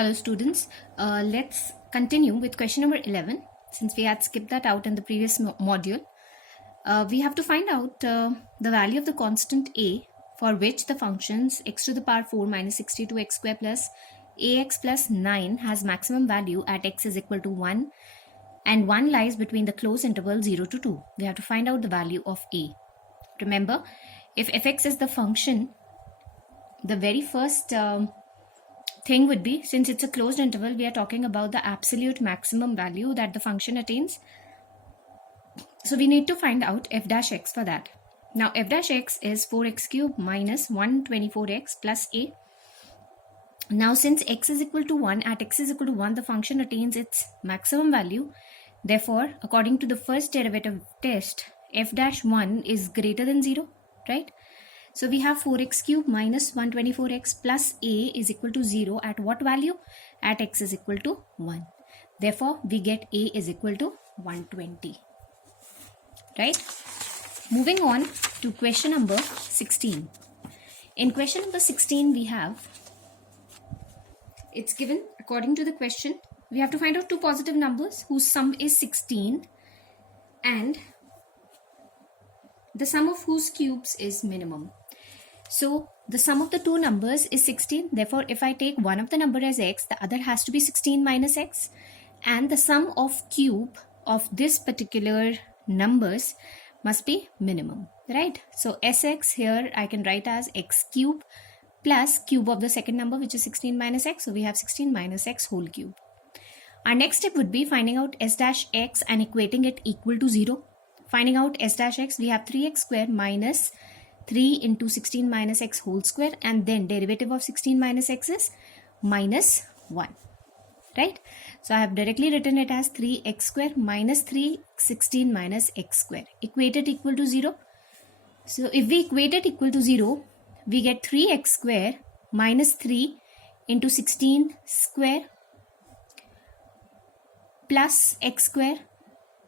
Hello students, let's continue with question number 11 since we had skipped that out in the previous module. We have to find out the value of the constant a for which the functions x to the power 4 minus 62x square plus ax plus 9 has maximum value at x is equal to 1 and 1 lies between the closed interval 0 to 2. We have to find out the value of a. Remember, if fx is the function, the very first thing would be, since it's a closed interval, we are talking about the absolute maximum value that the function attains. So we need to find out f dash x for that. Now f dash x is 4x cubed minus 124x plus a. Now since x is equal to 1, at x is equal to 1, the function attains its maximum value. Therefore, according to the first derivative test, f dash 1 is greater than 0, right? So we have 4x cubed minus 124x plus a is equal to 0 at what value? At x is equal to 1. Therefore, we get a is equal to 120. Right? Moving on to question number 16. In question number 16, we have, it's given according to the question, we have to find out two positive numbers whose sum is 16 and the sum of whose cubes is minimum. So the sum of the two numbers is 16. Therefore, if I take one of the number as x, the other has to be 16 minus x. And the sum of cube of this particular numbers must be minimum, right? So sx here I can write as x cube plus cube of the second number, which is 16 minus x. So we have 16 minus x whole cube. Our next step would be finding out s dash x and equating it equal to 0. Finding out s dash x, we have 3x square minus 3 into 16 minus x whole square, and then derivative of 16 minus x is minus 1, right? So I have directly written it as 3x square minus 3 16 minus x square. Equate it equal to 0. So if we equate it equal to 0, we get 3x square minus 3 into 16 square plus x square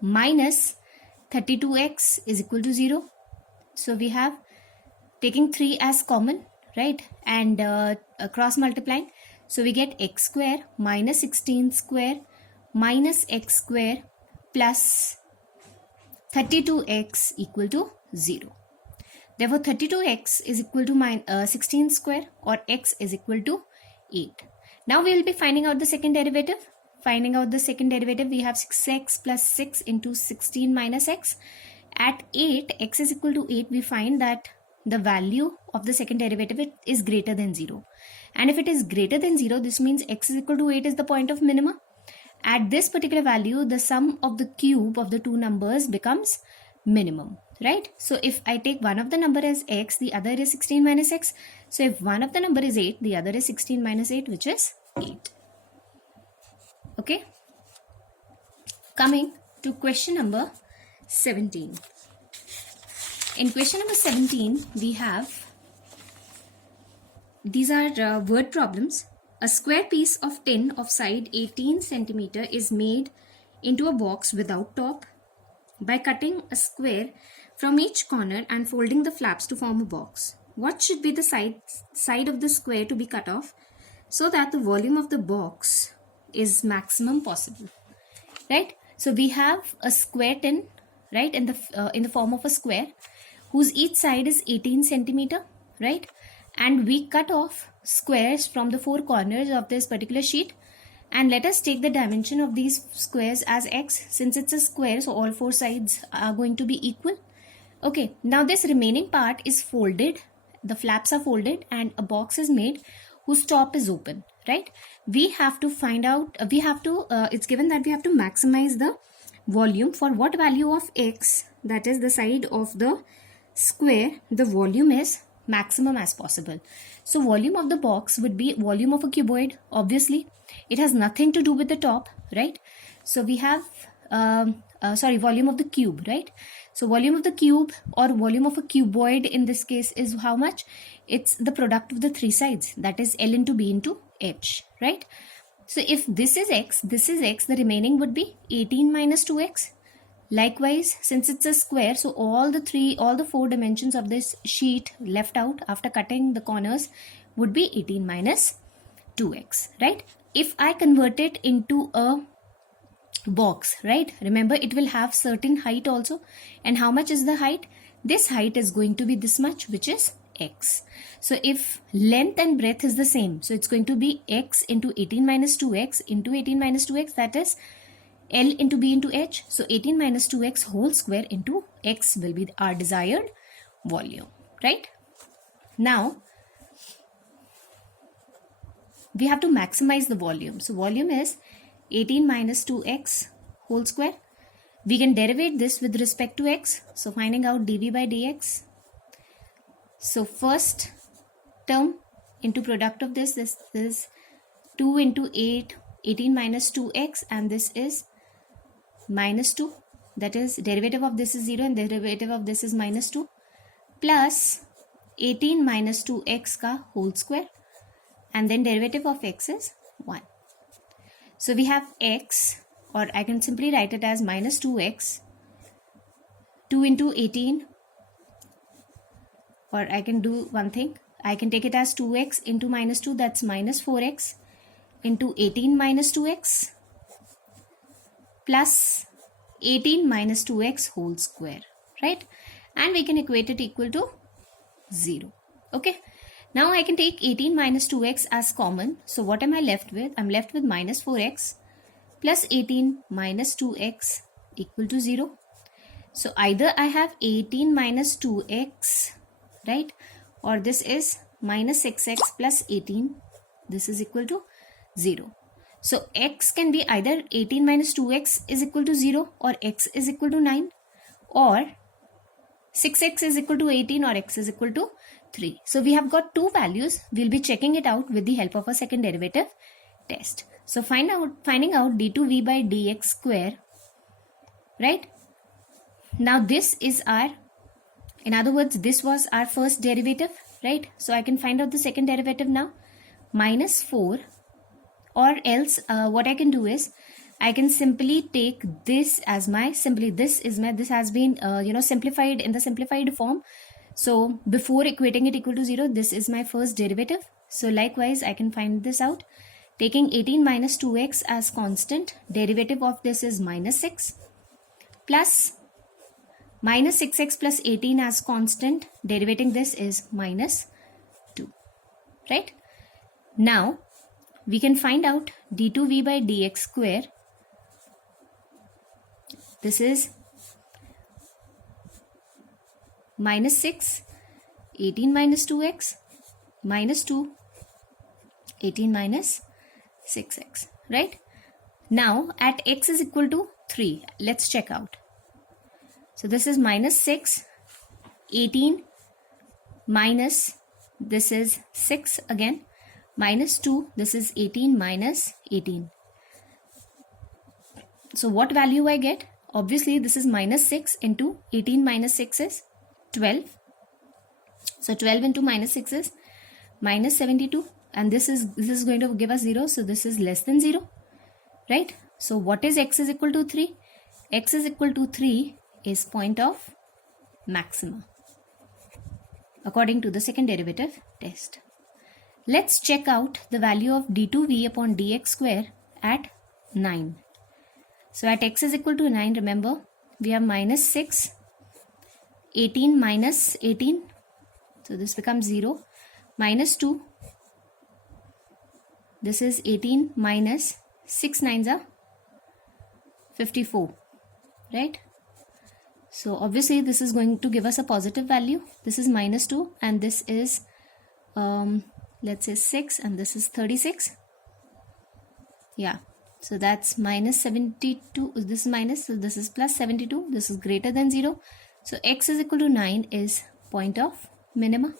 minus 32x is equal to 0. So we have taking 3 as common, right, and cross multiplying. So we get x square minus 16 square minus x square plus 32x equal to 0. Therefore 32x is equal to 16 square, or x is equal to 8. Now we will be finding out the second derivative. Finding out the second derivative, we have 6x plus 6 into 16 minus x. At 8, x is equal to 8, we find that the value of the second derivative is greater than 0. And if it is greater than 0, this means x is equal to 8 is the point of minima. At this particular value, the sum of the cube of the two numbers becomes minimum, right? So if I take one of the number as x, the other is 16 minus x. So if one of the number is 8, the other is 16 minus 8, which is 8. Okay. Coming to question number 17. In question number 17, we have, these are word problems. A square piece of tin of side 18 centimeter is made into a box without top by cutting a square from each corner and folding the flaps to form a box. What should be the side of the square to be cut off so that the volume of the box is maximum possible, right? So we have a square tin, right, in the form of a square whose each side is 18 centimeter, right? And we cut off squares from the four corners of this particular sheet, and let us take the dimension of these squares as x. Since it's a square, so all four sides are going to be equal. Okay, now this remaining part is folded, the flaps are folded, and a box is made whose top is open, right? We have to find out, it's given that we have to maximize the volume for what value of x, that is the side of the square, the volume is maximum as possible. So volume of the box would be volume of a cuboid, obviously. It has nothing to do with the top, right? So we have, volume of the cube, right? So volume of the cube or volume of a cuboid in this case is how much? It's the product of the three sides, that is L into B into H, right? So if this is x, the remaining would be 18 minus 2x. Likewise, since it's a square, so all the four dimensions of this sheet left out after cutting the corners would be 18 minus 2x, right? if I convert it into a box, right? Remember, it will have certain height also. And how much is the height? This height is going to be this much, which is x. So if length and breadth is the same, so it's going to be x into 18 minus 2x into 18 minus 2x, that is L into B into H. So 18 minus 2x whole square into x will be our desired volume, right? Now, we have to maximize the volume. So volume is 18 minus 2x whole square. We can derivate this with respect to x. So finding out dv by dx. So first term into product of this is 2 into 18 minus 2x, and this is minus 2. That is, derivative of this is 0 and derivative of this is minus 2, plus 18 minus 2x ka whole square, and then derivative of x is 1. So we have x, or I can simply write it as minus 2x, 2 into 18, or I can do one thing, I can take it as 2x into minus 2, that's minus 4x, into 18 minus 2x, plus 18 minus 2x whole square, right? And we can equate it equal to 0. Okay. Now I can take 18 minus 2x as common. So what am I left with? I'm left with minus 4x plus 18 minus 2x equal to 0. So either I have 18 minus 2x, right? Or this is minus 6x plus 18. This is equal to 0. So x can be either 18 minus 2x is equal to 0, or x is equal to 9, or 6x is equal to 18, or x is equal to 3. So we have got two values. We'll be checking it out with the help of a second derivative test. So finding out d2v by dx square, right? Now this is our, in other words, this was our first derivative, right? So I can find out the second derivative now, minus 4, or else what I can do is I can simply take this as my, this has been simplified in the simplified form. So before equating it equal to 0, this is my first derivative. So likewise, I can find this out. Taking 18 minus 2x as constant, derivative of this is minus 6, plus minus 6x plus 18 as constant, derivating this is minus 2, right? Now, we can find out d2v by dx square. This is minus 6, 18 minus 2x, minus 2, 18 minus 6x, right? Now at x is equal to 3, let's check out. So this is minus 6, 18 minus, this is 6 again, minus 2, this is 18 minus 18. So what value I get? Obviously this is minus 6 into 18 minus 6 is 12. So 12 into minus 6 is minus 72, and this is going to give us 0. So this is less than 0, right? So what is x is equal to 3? X is equal to 3 is point of maxima according to the second derivative test. Let's check out the value of d2v upon dx square at 9. So at x is equal to 9, remember, we have minus 6, 18 minus 18, so this becomes 0, minus 2, this is 18 minus 6 nines are 54, right? So obviously this is going to give us a positive value. This is minus 2, and this is let's say 6, and this is 36. Yeah, so that's minus 72, this is minus, so this is plus 72, this is greater than 0. So x is equal to 9 is point of minima.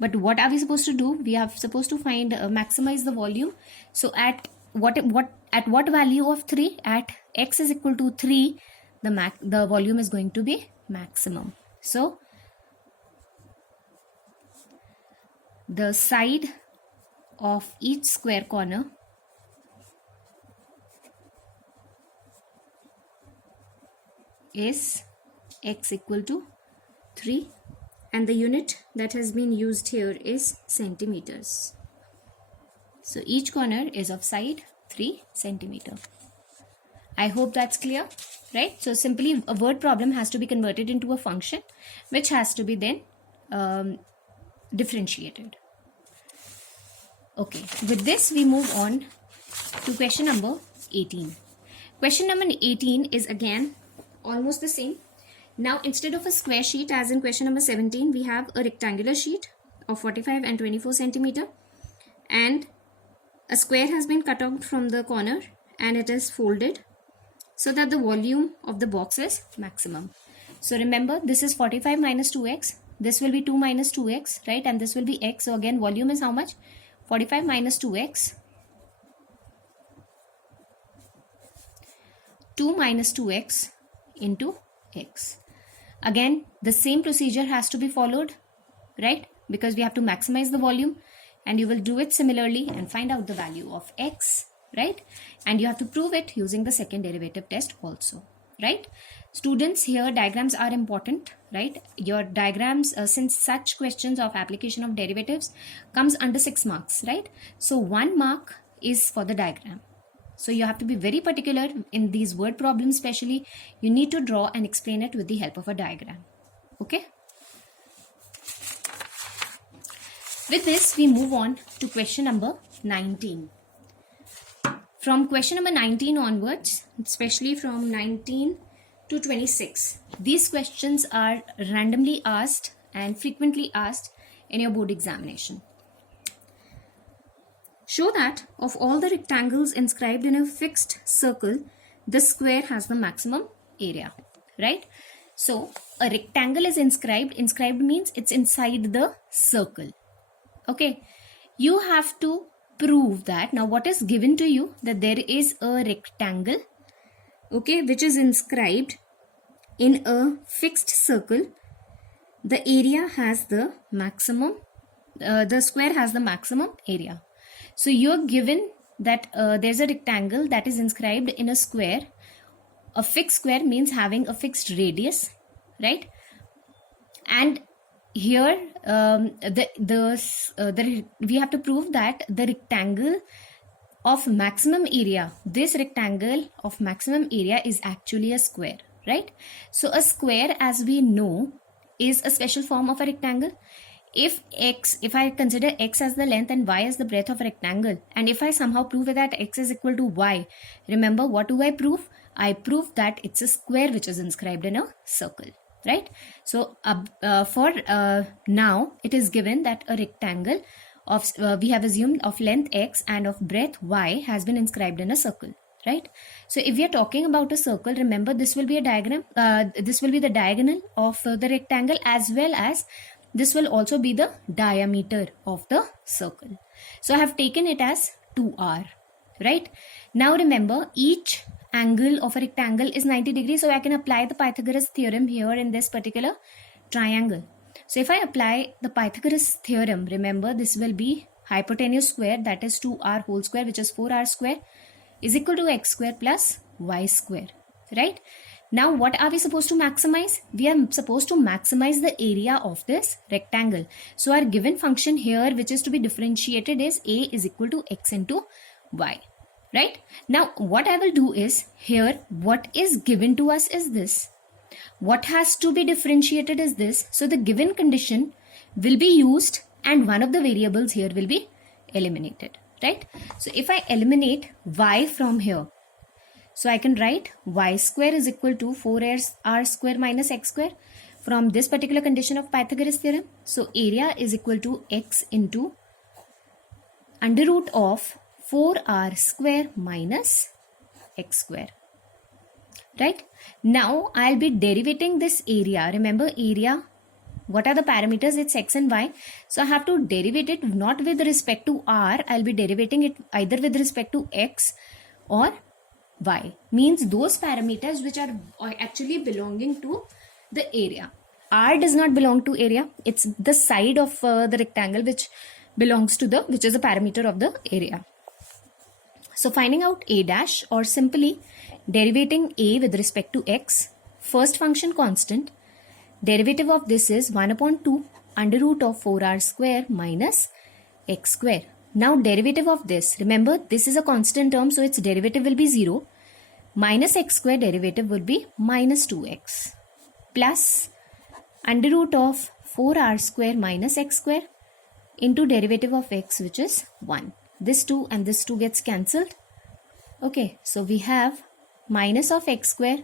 But what are we supposed to do? We are supposed to find maximize the volume. So at what value of 3? At x is equal to 3, the volume is going to be maximum. So the side of each square corner is x equal to 3, and the unit that has been used here is centimeters. So each corner is of side 3 centimeter. I hope that's clear, right? So simply a word problem has to be converted into a function which has to be then differentiated. Okay, with this we move on to question number 18. Question number 18 is again almost the same. Now instead of a square sheet as in question number 17, we have a rectangular sheet of 45 and 24 centimeter, and a square has been cut out from the corner and it is folded so that the volume of the box is maximum. So remember, this is 45 minus 2x, this will be 2 minus 2x, right? And this will be x. So again, volume is how much? 45 minus 2x, 2 minus 2x into x. Again, the same procedure has to be followed, right? Because we have to maximize the volume, and you will do it similarly and find out the value of x, right? And you have to prove it using the second derivative test also, right? Students, here diagrams are important, right? Your diagrams, since such questions of application of derivatives comes under 6 marks, right? So 1 mark is for the diagram. So you have to be very particular in these word problems, especially you need to draw and explain it with the help of a diagram. Okay. With this, we move on to question number 19. From question number 19 onwards, especially from 19 to 26, these questions are randomly asked and frequently asked in your board examination. Show that of all the rectangles inscribed in a fixed circle, the square has the maximum area, right? So a rectangle is inscribed. Inscribed means it's inside the circle. Okay, you have to prove that. Now what is given to you? That there is a rectangle, okay, which is inscribed in a fixed circle. The area has the maximum, the square has the maximum area. So you're given that there's a rectangle that is inscribed in a square. A fixed square means having a fixed radius, right? And here we have to prove that the rectangle of maximum area, this rectangle of maximum area is actually a square, right? So a square, as we know, is a special form of a rectangle. If I consider x as the length and y as the breadth of a rectangle, and if I somehow prove that x is equal to y, remember, what do I prove? I prove that it's a square which is inscribed in a circle, right? So for now, it is given that a rectangle of, we have assumed, of length x and of breadth y has been inscribed in a circle, right? So if we are talking about a circle, remember, this will be a diagram, this will be the diagonal of the rectangle, as well as this will also be the diameter of the circle. So I have taken it as 2r, right? Now remember, each angle of a rectangle is 90 degrees. So I can apply the Pythagoras theorem here in this particular triangle. So if I apply the Pythagoras theorem, remember, this will be hypotenuse square, that is 2r whole square, which is 4r square, is equal to x square plus y square, right? Now what are we supposed to maximize? We are supposed to maximize the area of this rectangle. So our given function here, which is to be differentiated, is a is equal to x into y, right? Now what I will do is, here what is given to us is this. What has to be differentiated is this. So the given condition will be used and one of the variables here will be eliminated, right? So if I eliminate y from here, so I can write y square is equal to 4r square minus x square from this particular condition of Pythagoras theorem. So area is equal to x into under root of 4r square minus x square, right? Now I'll be derivating this area. Remember, area, what are the parameters? It's x and y. So I have to derivate it not with respect to r. I'll be derivating it either with respect to x or y, means those parameters which are actually belonging to the area. R does not belong to area. It's the side of the rectangle which belongs to which is a parameter of the area. So finding out a dash, or simply derivating a with respect to x, first function constant, derivative of this is 1 upon 2 under root of 4r square minus x square. Now derivative of this, remember this is a constant term, so its derivative will be 0. Minus x square derivative would be minus 2x plus under root of 4r square minus x square into derivative of x, which is 1. This 2 and this 2 gets cancelled. Okay, so we have minus of x square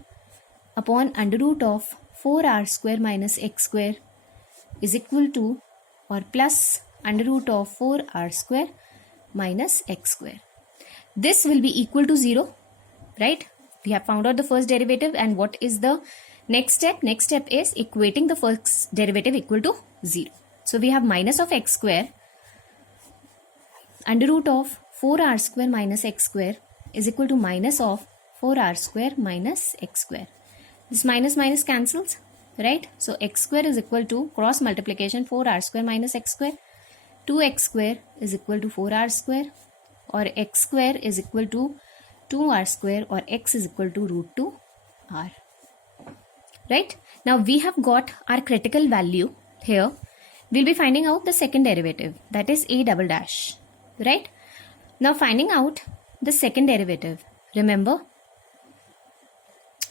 upon under root of 4r square minus x square is equal to or plus under root of 4r square minus x square. This will be equal to 0, right? We have found out the first derivative, and what is the next step? Next step is equating the first derivative equal to 0. So we have minus of x square under root of 4r square minus x square is equal to minus of 4r square minus x square. This minus minus cancels, right? So x square is equal to cross multiplication 4r square minus x square. 2x square is equal to 4r square, or x square is equal to 2r square, or x is equal to root 2r. Right? Now we have got our critical value here. We'll be finding out the second derivative, that is a double dash. Right? Now finding out the second derivative, remember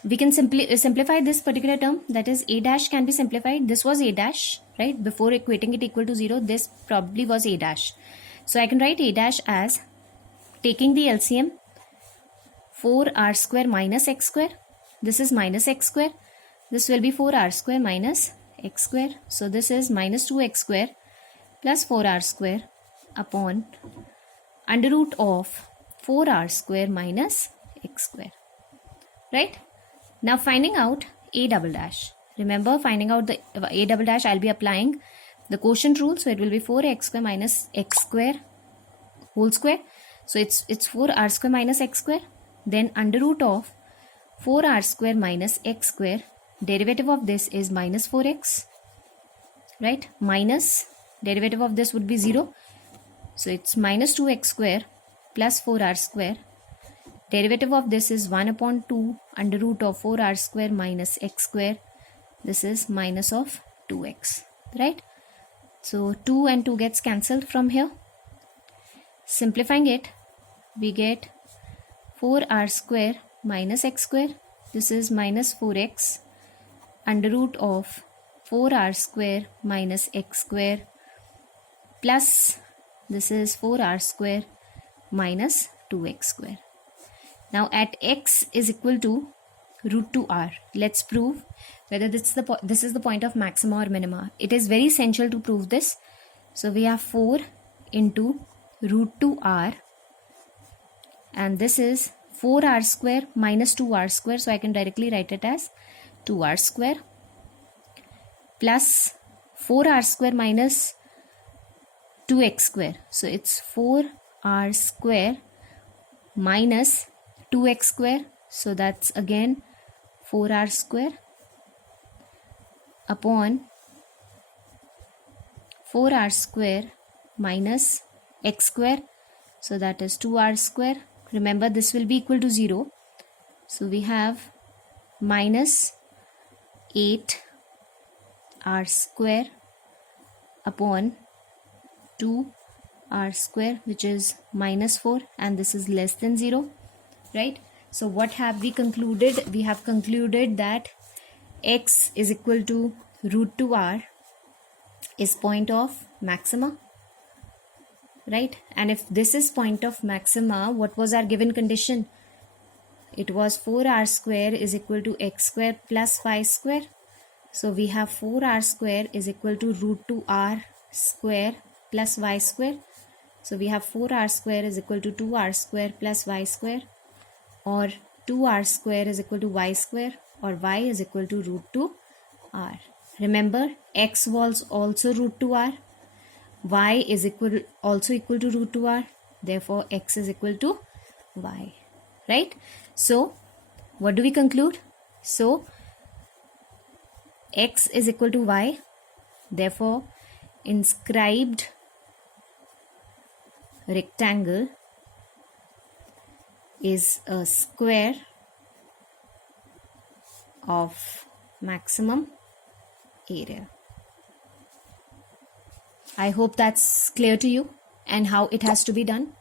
we can simplify this particular term, that is a dash can be simplified. This was a dash, right? Before equating it equal to 0, this probably was a dash. So I can write a dash as, taking the LCM, 4r square minus x square. This is minus x square. This will be 4r square minus x square. So this is minus 2x square plus 4r square upon under root of 4r square minus x square. Right? Now finding out a double dash. Remember, finding out the a double dash, I'll be applying the quotient rule. So it will be 4x square minus x square whole square. So it's 4r square minus x square. Then under root of 4r square minus x square. Derivative of this is minus 4x. Right? Minus derivative of this would be 0. So it's minus 2x square plus 4r square. Derivative of this is 1 upon 2 under root of 4r square minus x square. This is minus of 2x, right? So 2 and 2 gets cancelled from here. Simplifying it, we get 4r square minus x square. This is minus 4x under root of 4r square minus x square plus this is 4r square minus 2x square. Now at x is equal to root 2r, let's prove whether this is the point of maxima or minima. It is very essential to prove this. So we have 4 into root 2r, and this is 4r square minus 2r square. So I can directly write it as 2r square plus 4r square minus 2x square. So it's 4r square minus 2x square. So that's again 4r square upon 4r square minus x square. So that is 2r square. Remember, this will be equal to 0. So we have minus 8r square upon 2r square, which is minus 4, and this is less than 0. Right? So what have we concluded? We have concluded that x is equal to root 2r is point of maxima. Right? And if this is point of maxima, what was our given condition? It was 4r square is equal to x square plus y square. So we have 4r square is equal to root 2r square plus y square. So we have 4r square is equal to 2r square plus y square, or 2r square is equal to y square, or y is equal to root 2r. Remember, x was also root 2r, y is also equal to root 2r, therefore x is equal to y. Right? So what do we conclude? So x is equal to y, therefore inscribed rectangle is a square of maximum area. I hope that's clear to you. and how it has to be done.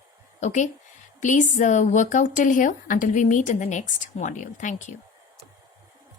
Okay, please work out till here until we meet in the next module. Thank you.